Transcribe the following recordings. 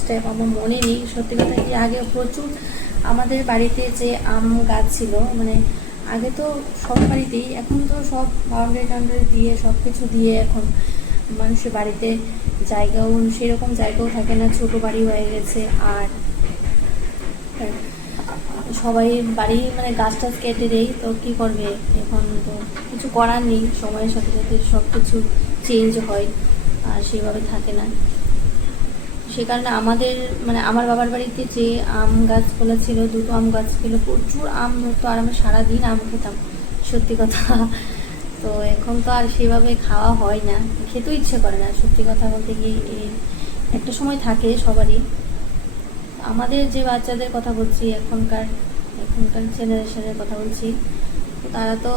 Step আমার মনে নেই। সত্যি কথা কি, আগে প্রচুর আমাদের বাড়িতে যে আম গাছ ছিল, মানে আগে তো সব বাড়িতেই, এখন তো সব বাউন্ডারি টাউন্ডারি দিয়ে সব কিছু দিয়ে এখন মানুষের বাড়িতে জায়গাও সেরকম জায়গাও থাকে না, ছোট বাড়ি হয়ে গেছে। আর সবাই বাড়ি মানে গাছ টাছ কেটে দেয়, তো কী করবে, এখন তো কিছু করার নেই, সময়ের সাথে সাথে সব কিছু চেঞ্জ হয় আর সেভাবে থাকে না। সে কারণে আমাদের মানে আমার বাবার বাড়িতে যে আম গাছগুলো ছিল, দুটো আম গাছ ছিল, প্রচুর আম হতো আর আমি সারাদিন আম খেতাম, সত্যি কথা। তো এখন তো আর সেভাবে খাওয়া হয় না, খেতেও ইচ্ছে করে না, সত্যি কথা বলতে কি। একটা সময় থাকে সবারই, আমাদের যে বাচ্চাদের কথা বলছি, এখনকার জেনারেশনের কথা বলছি, তো তারা তো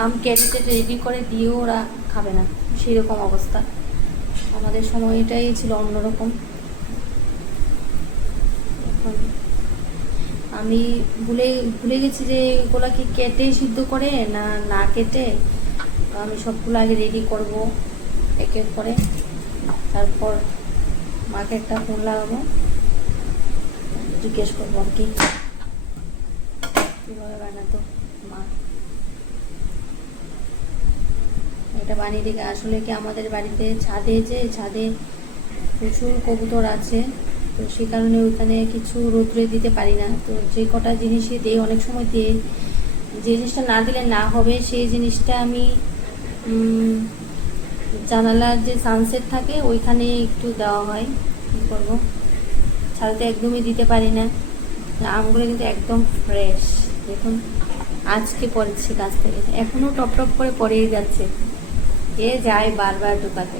আম কেটে কেটে রেডি করে দিয়েও ওরা খাবে না, সেরকম অবস্থা। আমাদের সময়টাই ছিল অন্যরকম। এখন আমি ভুলে ভুলে গেছি যে এগুলো কি কেটে সিদ্ধ করে না না কেটে। তো আমি সবগুলো আগে রেডি করব এক এক করে, তারপর মাকে একটা ফোন লাগাবো, জিজ্ঞেস করবো আর কি কীভাবে বানাতো মা। এটা বানিয়ে দিকে আসলে কি আমাদের বাড়িতে ছাদে প্রচুর কবুতর আছে, তো সে কারণে ওইখানে কিছু রোদ্রে দিতে পারি না। তো যে কটা জিনিসই দিই, অনেক সময় দিয়ে যে জিনিসটা না দিলে না হবে সেই জিনিসটা আমি জানালার যে সানসেট থাকে ওইখানে একটু দেওয়া হয়। কী করবো, ছাদে একদমই দিতে পারি না। আমগুলো কিন্তু একদম ফ্রেশ, দেখুন আজকে পড়েছি গাছ থেকে, এখনও টপ টপ করে পড়েই যাচ্ছে, এ যায় বারবার ঢোকাতে।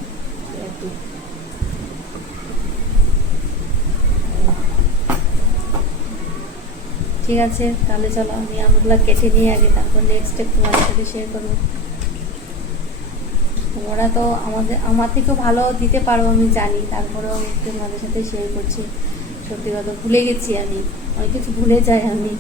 ঠিক আছে, তাহলে চলো আমি আমগুলো কেটে নিয়ে আগে, তারপর নেক্সট স্টেপ তোমাদের সাথে শেয়ার করবো। তোমরা তো আমার থেকেও ভালো দিতে পারো আমি জানি, তারপরেও আমি তোমাদের সাথে শেয়ার করছি। সত্যি কথা ভুলে গেছি, আমি অনেক কিছু ভুলে যাই আমি।